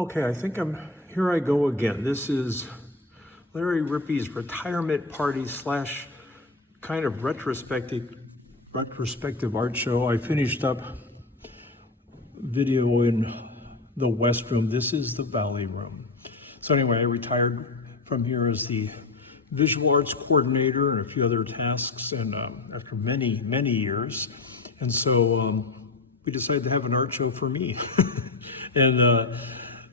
Okay, I think here I go again. This is Larry Rippey's retirement party slash kind of retrospective art show. I finished up video in the West Room. This is the Valley Room. So anyway, I retired from here as the visual arts coordinator and a few other tasks, and after many, many years. And so we decided to have an art show for me. And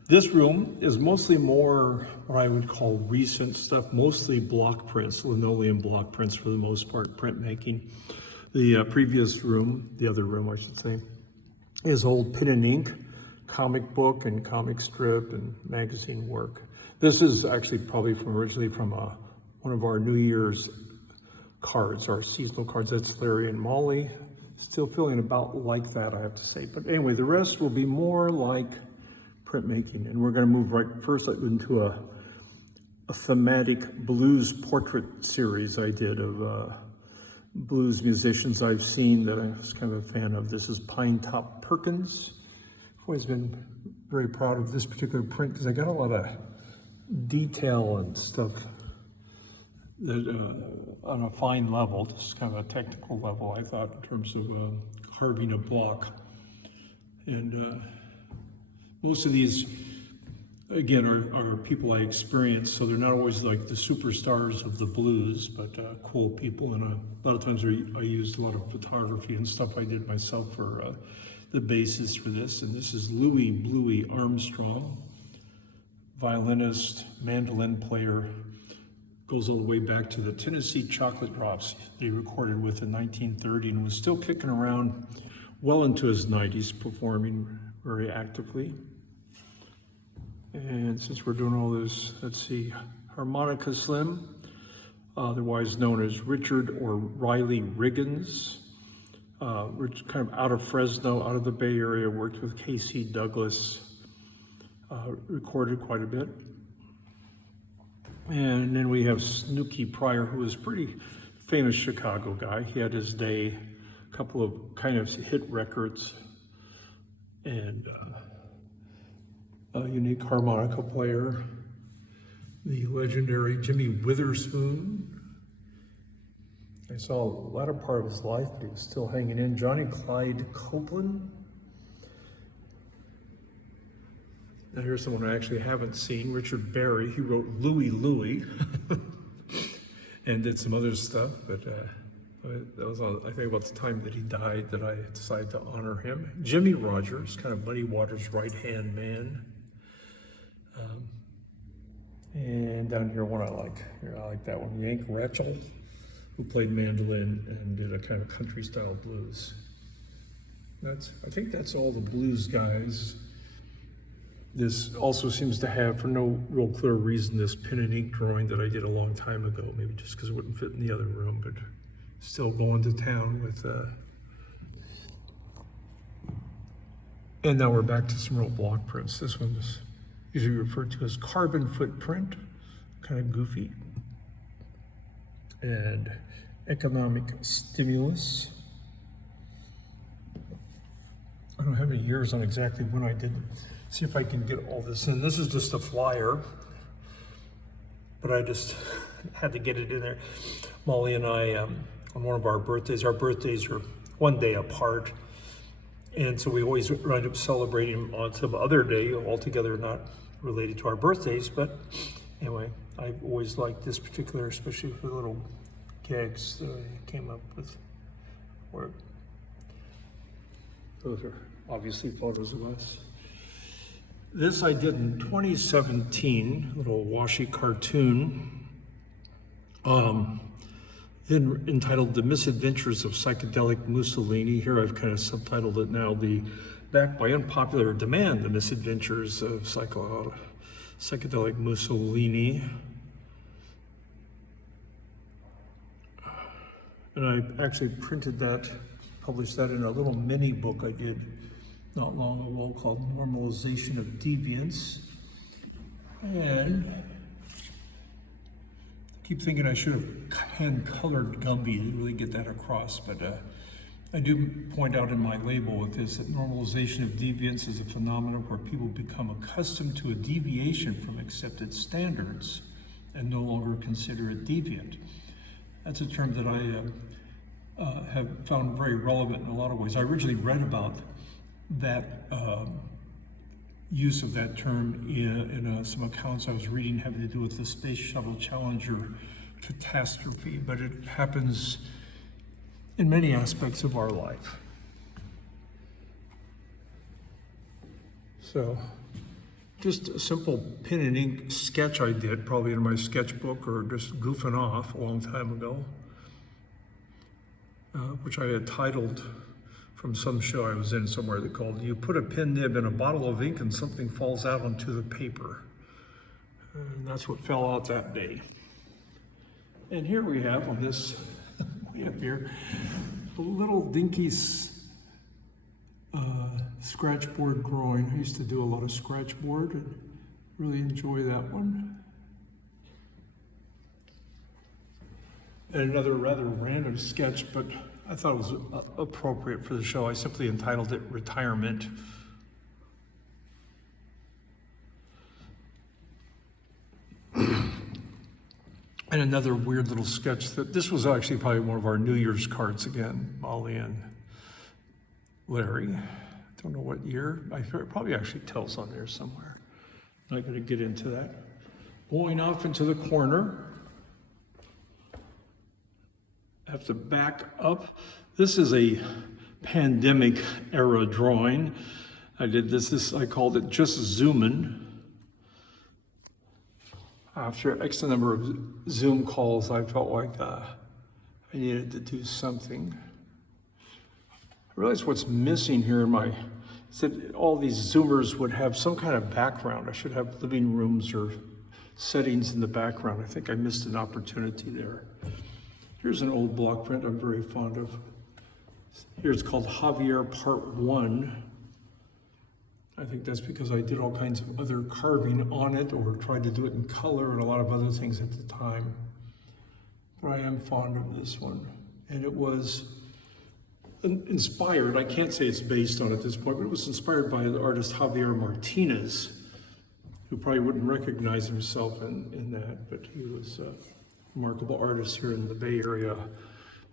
this room is mostly more what I would call recent stuff, mostly block prints, linoleum block prints for the most part, printmaking. The previous room, the other room I should say, is old pen and ink, comic book and comic strip and magazine work. This is actually probably originally from one of our New Year's cards, our seasonal cards. That's Larry and Molly. Still feeling about like that, I have to say. But anyway, the rest will be more like printmaking, and we're going to move right first into a thematic blues portrait series I did of blues musicians I've seen that I was kind of a fan of. This is Pine Top Perkins. I've always been very proud of this particular print because I got a lot of detail and stuff that on a fine level, just kind of a technical level, I thought, in terms of carving a block. And most of these, again, are people I experienced, so they're not always like the superstars of the blues, but cool people. And a lot of times I used a lot of photography and stuff I did myself for the basis for this. And this is Louis Bluey Armstrong, violinist, mandolin player, goes all the way back to the Tennessee Chocolate Drops they recorded with in 1930 and was still kicking around well into his 90s, performing very actively. And since we're doing all this, let's see, Harmonica Slim, otherwise known as Richard or Riley Riggins, kind of out of Fresno, out of the Bay Area, worked with K.C. Douglas, recorded quite a bit. And then we have Snooky Pryor, who was a pretty famous Chicago guy. He had his day, a couple of kind of hit records, and a unique harmonica player. The legendary Jimmy Witherspoon. I saw a latter part of his life, but he was still hanging in. Johnny Clyde Copeland. Now here's someone I actually haven't seen, Richard Berry. He wrote Louie Louie and did some other stuff, but that was, I think, about the time that he died that I decided to honor him. Jimmy Rogers, kind of Muddy Waters' right-hand man. And down here, one I like that one, Yank Rachel, who played mandolin and did a kind of country-style blues. I think that's all the blues guys. This also seems to have, for no real clear reason, this pen and ink drawing that I did a long time ago, maybe just because it wouldn't fit in the other room, but still going to town with, and now we're back to some real block prints. This one is usually referred to as carbon footprint, kind of goofy, and economic stimulus. I don't have any years on exactly when I did. See if I can get all this in. This is just a flyer, but I just had to get it in there. Molly and I, on one of our birthdays are one day apart, and so we always wind up celebrating on some other day altogether, not related to our birthdays. But anyway, I've always liked this particular, especially for the little gags that I came up with. Those are obviously photos of us. This I did in 2017, a little washi cartoon, then entitled The Misadventures of Psychedelic Mussolini. Here I've kind of subtitled it now, back by unpopular demand, The Misadventures of Psychedelic Mussolini. And I actually printed that, published that in a little mini book I did not long ago called Normalization of Deviance. And I keep thinking I should have hand-colored Gumby to really get that across, but I do point out in my label with this that normalization of deviance is a phenomenon where people become accustomed to a deviation from accepted standards and no longer consider it deviant. That's a term that I have found very relevant in a lot of ways. I originally read about that use of that term in some accounts I was reading having to do with the Space Shuttle Challenger catastrophe, but it happens in many aspects of our life. So, just a simple pen and ink sketch I did, probably in my sketchbook or just goofing off a long time ago, which I had titled from some show I was in somewhere that called, "You put a pen nib in a bottle of ink and something falls out onto the paper." And that's what fell out that day. And here we have on this, way up here, a little dinky scratchboard drawing. I used to do a lot of scratchboard and really enjoy that one. And another rather random sketch, but I thought it was appropriate for the show. I simply entitled it Retirement. And another weird little sketch that this was actually probably one of our New Year's cards again, Molly and Larry. I don't know what year. It probably actually tells on there somewhere. Not going to get into that. Going off into the corner. I have to back up. This is a pandemic era drawing. I did this I called it Just Zoomin'. After X number of Zoom calls, I felt like I needed to do something. I realized what's missing here in my, is that all these Zoomers would have some kind of background. I should have living rooms or settings in the background. I think I missed an opportunity there. Here's an old block print I'm very fond of. Here it's called Javier Part 1. I think that's because I did all kinds of other carving on it or tried to do it in color and a lot of other things at the time. But I am fond of this one. And it was inspired, I can't say it's based on at this point, but it was inspired by the artist Javier Martinez, who probably wouldn't recognize himself in that, but he was a remarkable artist here in the Bay Area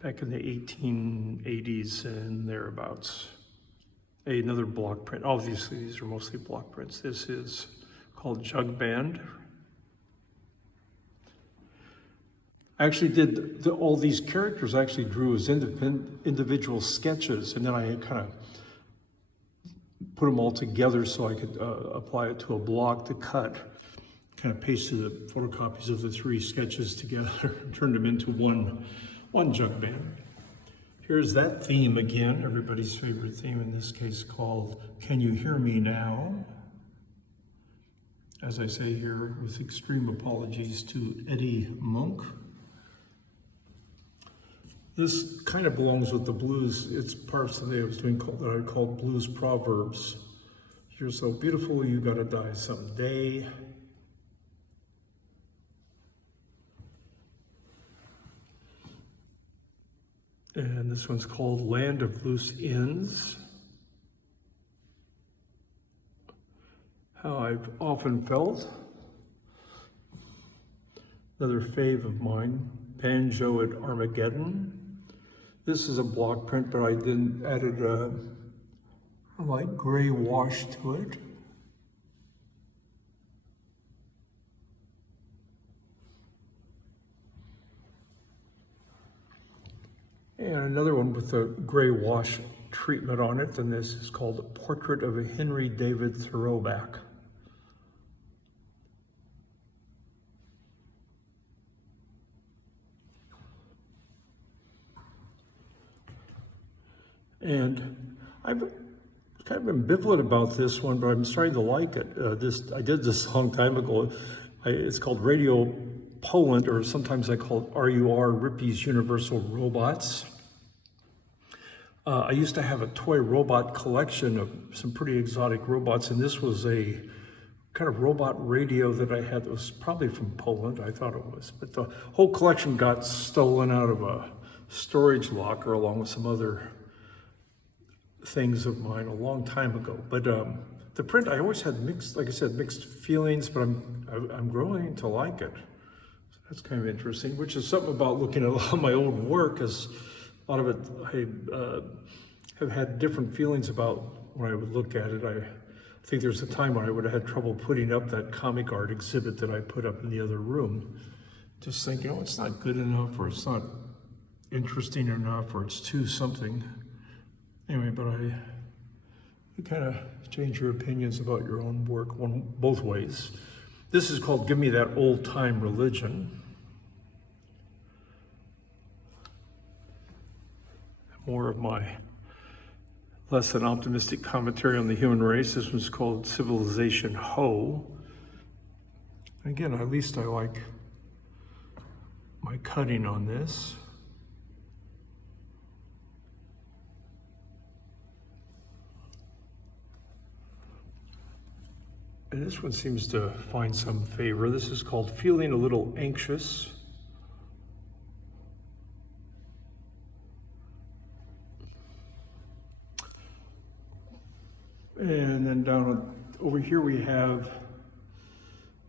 back in the 1880s and thereabouts. Another block print. Obviously, these are mostly block prints. This is called Jug Band. I actually did all these characters I actually drew as individual sketches, and then I kind of put them all together so I could apply it to a block to cut. Kind of pasted the photocopies of the three sketches together and turned them into one jug band. Here's that theme again, everybody's favorite theme in this case, called Can You Hear Me Now? As I say here, with extreme apologies to Eddie Monk. This kind of belongs with the blues. It's parts that I was doing that I called blues proverbs. You're so beautiful, you gotta die someday. And this one's called Land of Loose Ends. How I've often felt. Another fave of mine, Banjo at Armageddon. This is a block print, but I then added a light gray wash to it. And another one with a gray wash treatment on it, and this is called Portrait of a Henry David Thoreauback. And I've kind of ambivalent about this one, but I'm starting to like it. I did this a long time ago. It's called Radio Poland, or sometimes I call it RUR, Rippy's Universal Robots. I used to have a toy robot collection of some pretty exotic robots, and this was a kind of robot radio that I had that was probably from Poland, I thought it was. But the whole collection got stolen out of a storage locker along with some other things of mine a long time ago. But the print, I always had mixed, like I said, mixed feelings, but I'm growing to like it. So that's kind of interesting, which is something about looking at a lot of my old work, as a lot of it I have had different feelings about when I would look at it. I think there's a time when I would have had trouble putting up that comic art exhibit that I put up in the other room. Just thinking, oh, it's not good enough, or it's not interesting enough, or it's too something. Anyway, but you kind of change your opinions about your own work both ways. This is called Give Me That Old Time Religion. More of my less than optimistic commentary on the human race. This one's called Civilization Ho. Again, at least I like my cutting on this. And this one seems to find some favor. This is called Feeling a Little Anxious. And then down over here we have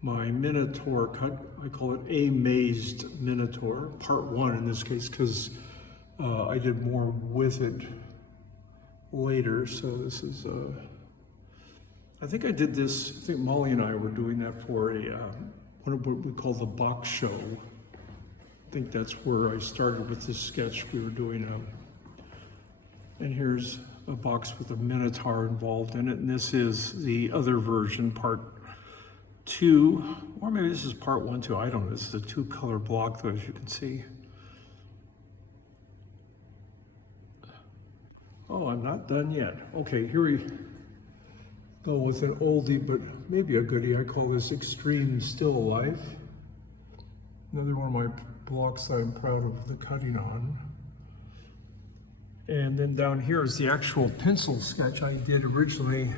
my Minotaur cut. I call it A Mazed Minotaur, part 1 in this case, because I did more with it later. So this is, I think I did this, I think Molly and I were doing that for what we call the box show. I think that's where I started with this sketch. We were doing and here's a box with a Minotaur involved in it, and this is the other version, part 2, or maybe this is part 1 too, I don't know. This is a 2-color block though, as you can see. Oh, I'm not done yet. Okay, here we go with an oldie, but maybe a goodie. I call this Extreme Still Life. Another one of my blocks that I'm proud of the cutting on. And then down here is the actual pencil sketch I did originally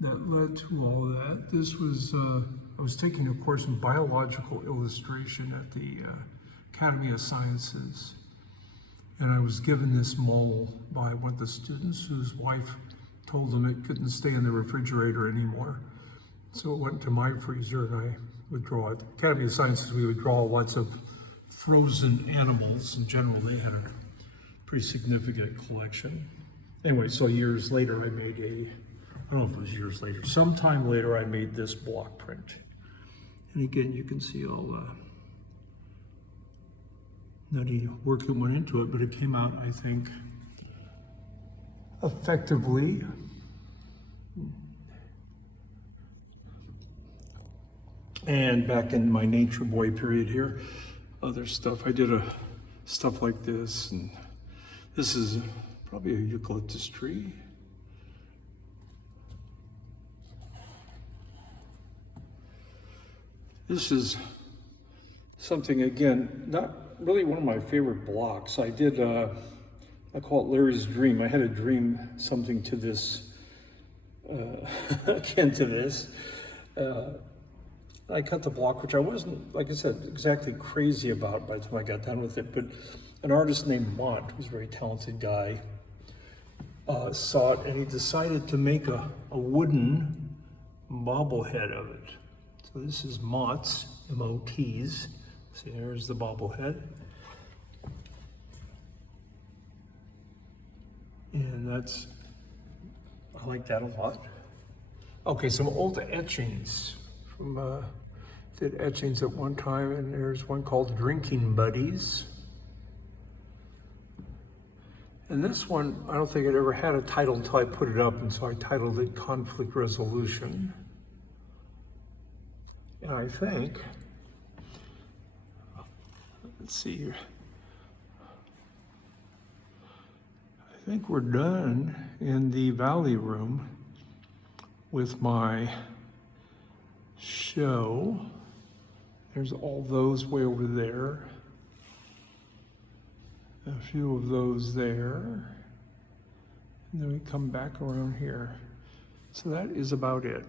that led to all of that. This was, I was taking a course in biological illustration at the Academy of Sciences. And I was given this mole by one of the students whose wife told them it couldn't stay in the refrigerator anymore. So it went to my freezer, and I would draw it. Academy of Sciences, we would draw lots of frozen animals. In general, they had a pretty significant collection. Anyway, so years later, I made I don't know if it was years later, sometime later, I made this block print. And again, you can see all the nutty work that went into it, but it came out, I think, effectively. And back in my Nature Boy period here, other stuff, I did stuff like this, and this is probably a eucalyptus tree. This is something, again, not really one of my favorite blocks. I did, I call it Larry's Dream. I had a dream something to this, akin to this. I cut the block, which I wasn't, like I said, exactly crazy about by the time I got done with it, but an artist named Mont, who's a very talented guy, saw it, and he decided to make a wooden bobblehead of it. So this is Mott's, M-O-T's. See, there's the bobblehead. And that's, I like that a lot. Okay, some old etchings from, did etchings at one time, and there's one called Drinking Buddies. And this one, I don't think it ever had a title until I put it up, and so I titled it Conflict Resolution. And I think, let's see here. I think we're done in the Valley Room with my show. There's all those way over there. A few of those there. And then we come back around here. So that is about it.